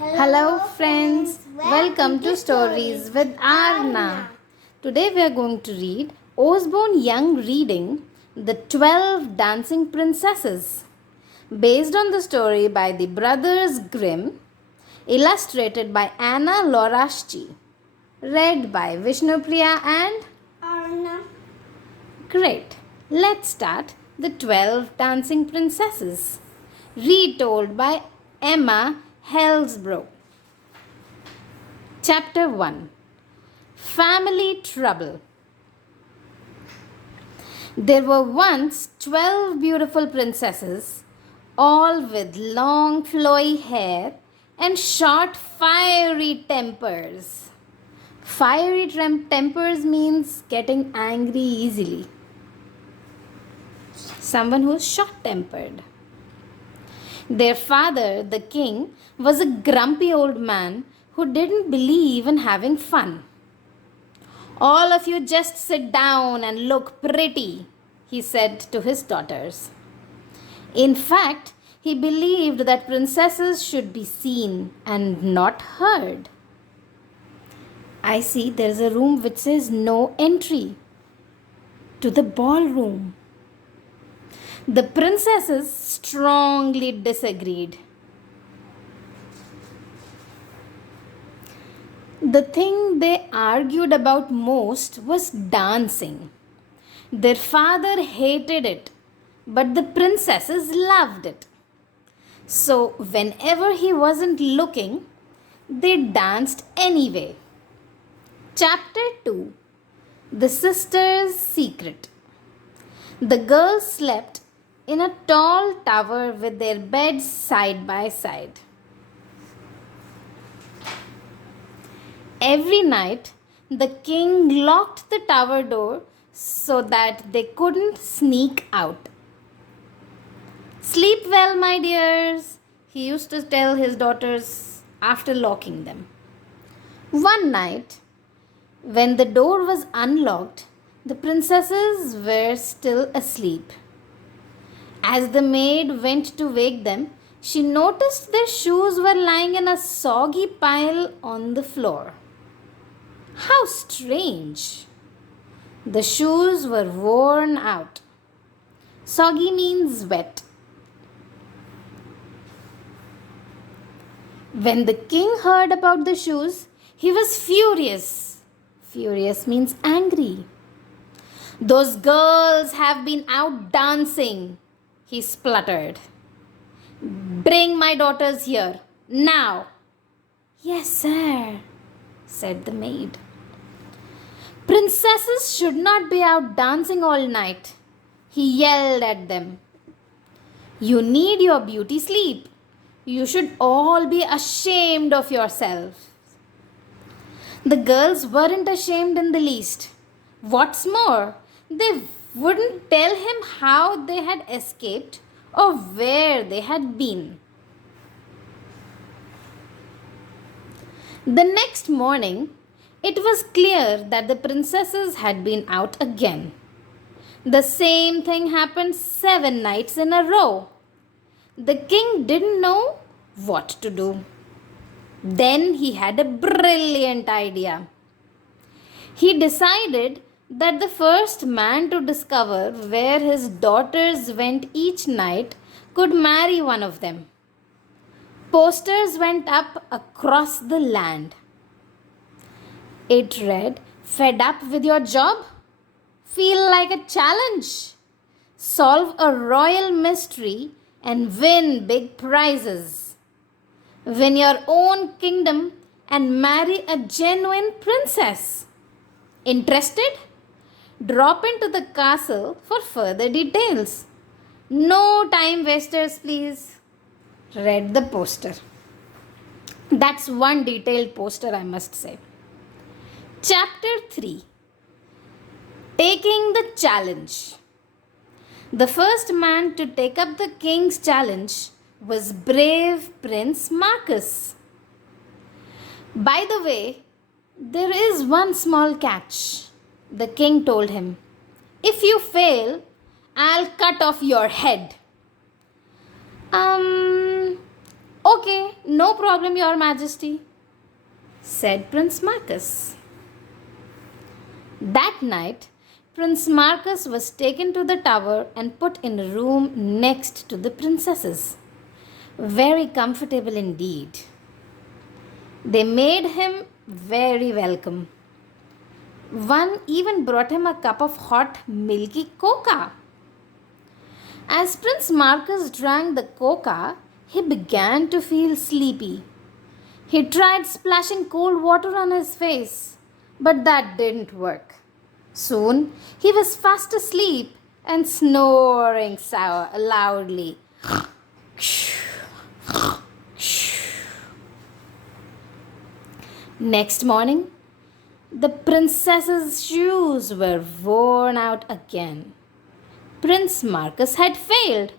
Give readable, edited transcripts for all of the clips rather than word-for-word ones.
Hello friends, welcome to Stories with Arna. Today we are going to read Usborne Young reading The 12 Dancing Princesses, based on the story by the Brothers Grimm, illustrated by Anna Loraschi, read by Vishnupriya and Arna. Great. Let's start The 12 Dancing Princesses, retold by Emma Hellsbrook. Chapter 1 Family Trouble. There were once 12 beautiful princesses, all with long flowy hair and short fiery tempers. Fiery tempers means getting angry easily. Someone who is short tempered. Their father, the king, was a grumpy old man who didn't believe in having fun. "All of you just sit down and look pretty," he said to his daughters. In fact, he believed that princesses should be seen and not heard. I see there's a room which says no entry to the ballroom. The princesses strongly disagreed. The thing they argued about most was dancing. Their father hated it, but the princesses loved it. So, whenever he wasn't looking, they danced anyway. Chapter 2 The Sisters' Secret. The girls slept in a tall tower with their beds side by side. Every night, the king locked the tower door so that they couldn't sneak out. "Sleep well, my dears," he used to tell his daughters after locking them. One night, when the door was unlocked, the princesses were still asleep. As the maid went to wake them, she noticed their shoes were lying in a soggy pile on the floor. How strange! The shoes were worn out. Soggy means wet. When the king heard about the shoes, he was furious. Furious means angry. "Those girls have been out dancing," he spluttered. "Bring my daughters here, now." "Yes, sir," said the maid. "Princesses should not be out dancing all night," he yelled at them. "You need your beauty sleep. You should all be ashamed of yourselves." The girls weren't ashamed in the least. What's more, they wouldn't tell him how they had escaped or where they had been. The next morning, it was clear that the princesses had been out again. The same thing happened 7 nights in a row. The king didn't know what to do. Then he had a brilliant idea. He decided that the first man to discover where his daughters went each night could marry one of them. Posters went up across the land. It read, "Fed up with your job? Feel like a challenge? Solve a royal mystery and win big prizes. Win your own kingdom and marry a genuine princess. Interested? Drop into the castle for further details. No time wasters, please," read the poster. That's one detailed poster, I must say. Chapter 3 Taking the Challenge. The first man to take up the king's challenge was brave Prince Marcus. "By the way, there is one small catch," the king told him. "If you fail, I'll cut off your head." Okay, no problem, Your Majesty, said Prince Marcus. That night, Prince Marcus was taken to the tower and put in a room next to the princesses. Very comfortable indeed. They made him very welcome. One even brought him a cup of hot, milky cocoa. As Prince Marcus drank the cocoa, he began to feel sleepy. He tried splashing cold water on his face, but that didn't work. Soon he was fast asleep and snoring loudly. Next morning, the princess's shoes were worn out again. Prince Marcus had failed,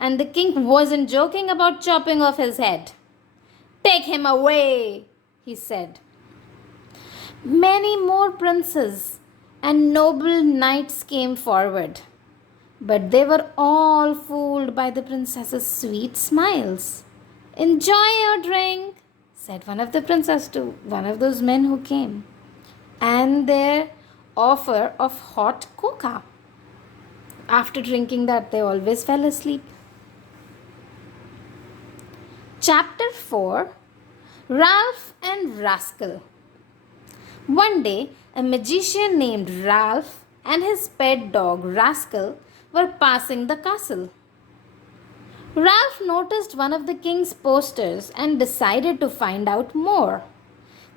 and the king wasn't joking about chopping off his head. Take him away, he said. Many more princes and noble knights came forward, but they were all fooled by the princess's sweet smiles. Enjoy your drink, said one of the princes to one of those men who came, and their offer of hot cocoa. After drinking that, they always fell asleep. Chapter 4, Ralph and Rascal. One day, a magician named Ralph and his pet dog Rascal were passing the castle. Ralph noticed one of the king's posters and decided to find out more.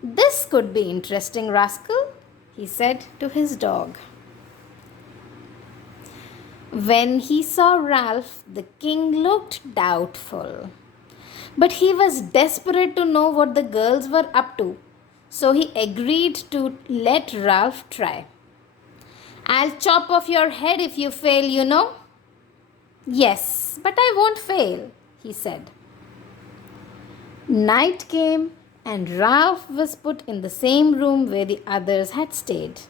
This could be interesting, Rascal, he said to his dog. When he saw Ralph, the king looked doubtful. But he was desperate to know what the girls were up to, so he agreed to let Ralph try. I'll chop off your head if you fail, you know. Yes, but I won't fail, he said. Night came, and Ralph was put in the same room where the others had stayed.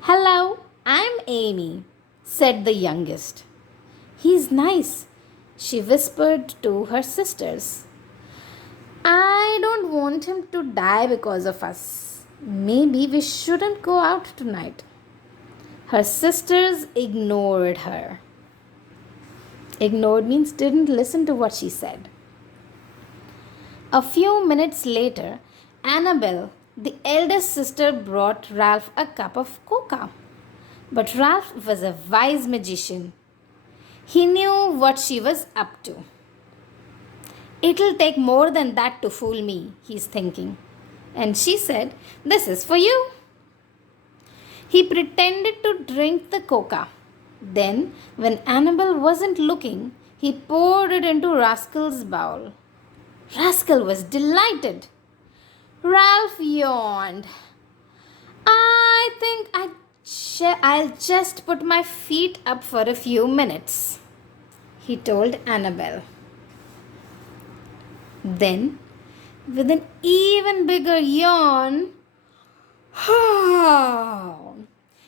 Hello, I'm Amy, said the youngest. He's nice, she whispered to her sisters. I don't want him to die because of us. Maybe we shouldn't go out tonight. Her sisters ignored her. Ignored means didn't listen to what she said. A few minutes later, Annabelle, the eldest sister, brought Ralph a cup of cocoa. But Ralph was a wise magician. He knew what she was up to. It'll take more than that to fool me, he's thinking. And she said, This is for you. He pretended to drink the cocoa. Then, when Annabelle wasn't looking, he poured it into Rascal's bowl. Rascal was delighted. Ralph yawned. I think I'll just put my feet up for a few minutes, he told Annabelle. Then, with an even bigger yawn,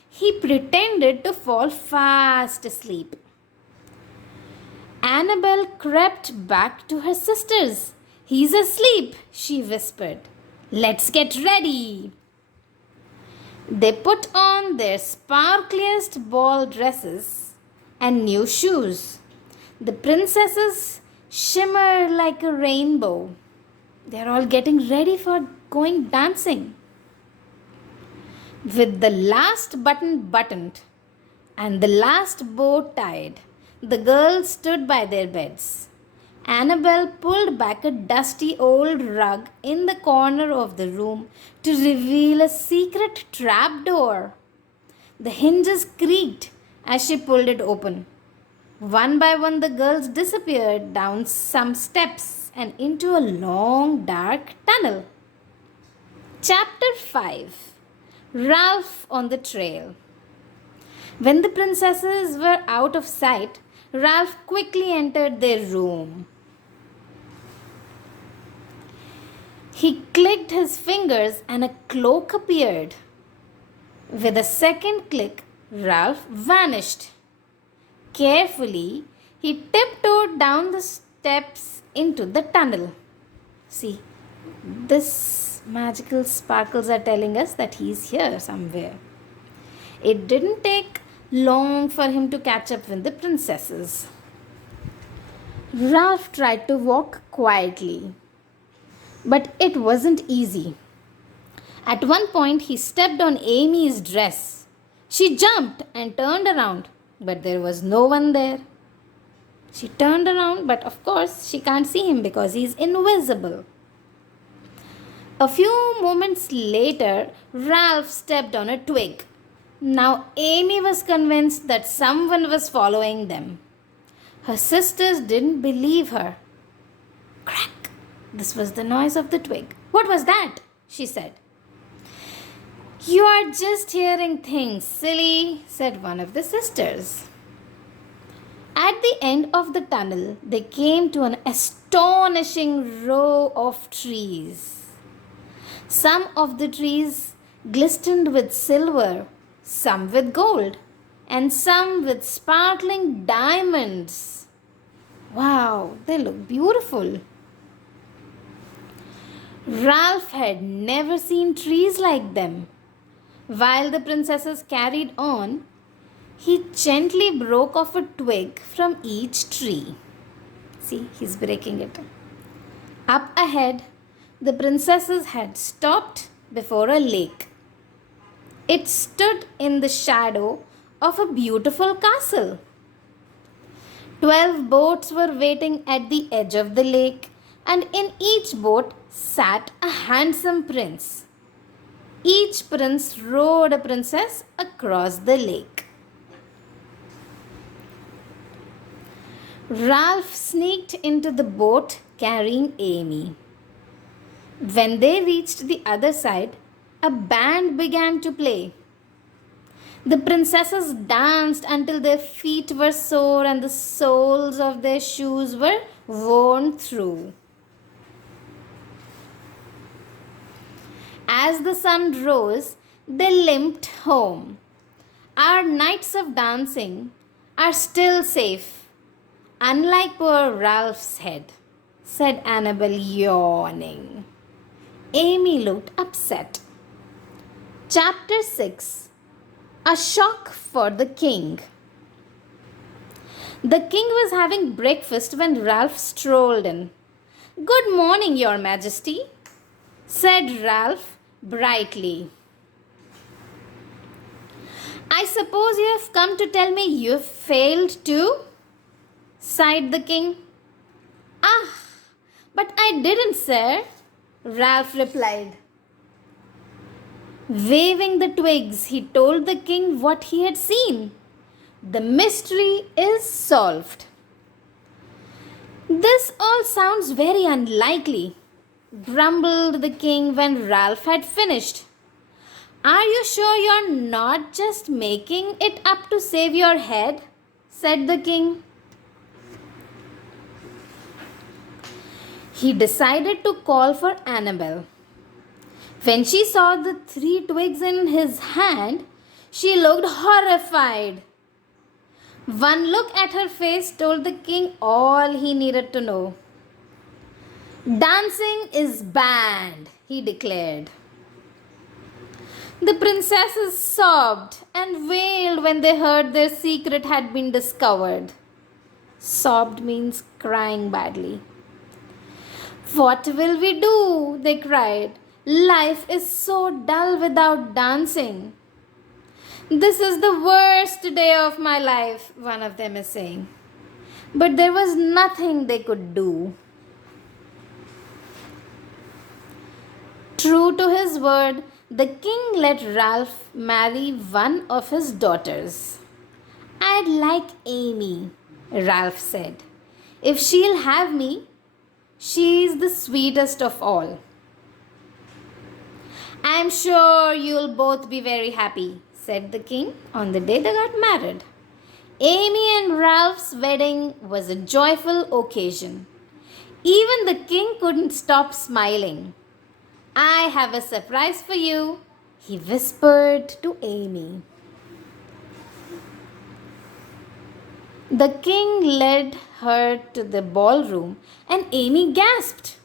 he pretended to fall fast asleep. Annabelle crept back to her sisters. He's asleep, she whispered. Let's get ready. They put on their sparkliest ball dresses and new shoes. The princesses shimmer like a rainbow. They're all getting ready for going dancing. With the last button buttoned and the last bow tied, the girls stood by their beds. Annabelle pulled back a dusty old rug in the corner of the room to reveal a secret trapdoor. The hinges creaked as she pulled it open. One by one, the girls disappeared down some steps and into a long, dark tunnel. Chapter 5, Ralph on the Trail. When the princesses were out of sight, Ralph quickly entered their room. He clicked his fingers and a cloak appeared. With a second click, Ralph vanished. Carefully, he tiptoed down the steps into the tunnel. See, this magical sparkles are telling us that he's here somewhere. It didn't take long for him to catch up with the princesses. Ralph tried to walk quietly, but it wasn't easy. At one point, he stepped on Amy's dress. She jumped and turned around, but there was no one there. She turned around, but of course, she can't see him because he's invisible. A few moments later, Ralph stepped on a twig. Now, Amy was convinced that someone was following them. Her sisters didn't believe her. Crack! This was the noise of the twig. What was that? She said. You are just hearing things, silly, said one of the sisters. At the end of the tunnel, they came to an astonishing row of trees. Some of the trees glistened with silver, some with gold, and some with sparkling diamonds. Wow, they look beautiful. Ralph had never seen trees like them. While the princesses carried on, he gently broke off a twig from each tree. See, he's breaking it. Up ahead, the princesses had stopped before a lake. It stood in the shadow of a beautiful castle. 12 boats were waiting at the edge of the lake, and in each boat sat a handsome prince. Each prince rode a princess across the lake. Ralph sneaked into the boat carrying Amy. When they reached the other side, a band began to play. The princesses danced until their feet were sore and the soles of their shoes were worn through. As the sun rose, they limped home. Our nights of dancing are still safe. Unlike poor Ralph's head, said Annabelle, yawning. Amy looked upset. Chapter 6. A shock for the king. The king was having breakfast when Ralph strolled in. Good morning, Your Majesty, said Ralph brightly. I suppose you have come to tell me you have failed too? Sighed the king. Ah, but I didn't, sir, Ralph replied. Waving the twigs, he told the king what he had seen. The mystery is solved. This all sounds very unlikely, grumbled the king when Ralph had finished. Are you sure you're not just making it up to save your head? Said the king. He decided to call for Annabelle. When she saw the 3 twigs in his hand, she looked horrified. One look at her face told the king all he needed to know. Dancing is banned, he declared. The princesses sobbed and wailed when they heard their secret had been discovered. Sobbed means crying badly. What will we do? They cried. Life is so dull without dancing. This is the worst day of my life, one of them is saying. But there was nothing they could do. True to his word, the king let Ralph marry one of his daughters. I'd like Amy, Ralph said. If she'll have me, she's the sweetest of all. I'm sure you'll both be very happy, said the king on the day they got married. Amy and Ralph's wedding was a joyful occasion. Even the king couldn't stop smiling. I have a surprise for you, he whispered to Amy. The king led her to the ballroom, and Amy gasped.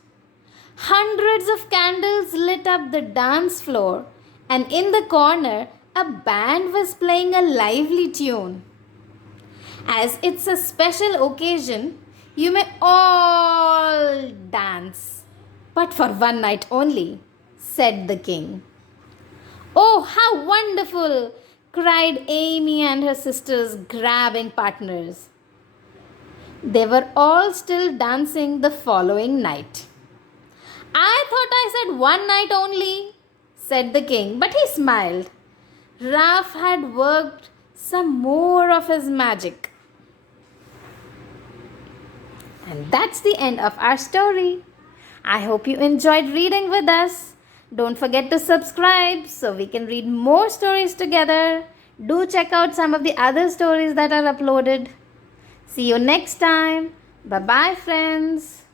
Hundreds of candles lit up the dance floor, and in the corner, a band was playing a lively tune. As it's a special occasion, you may all dance, but for one night only, said the king. Oh, how wonderful! Cried Amy and her sisters, grabbing partners. They were all still dancing the following night. I thought I said one night only, said the king, but he smiled. Ralph had worked some more of his magic. And that's the end of our story. I hope you enjoyed reading with us. Don't forget to subscribe so we can read more stories together. Do check out some of the other stories that are uploaded. See you next time. Bye bye, friends.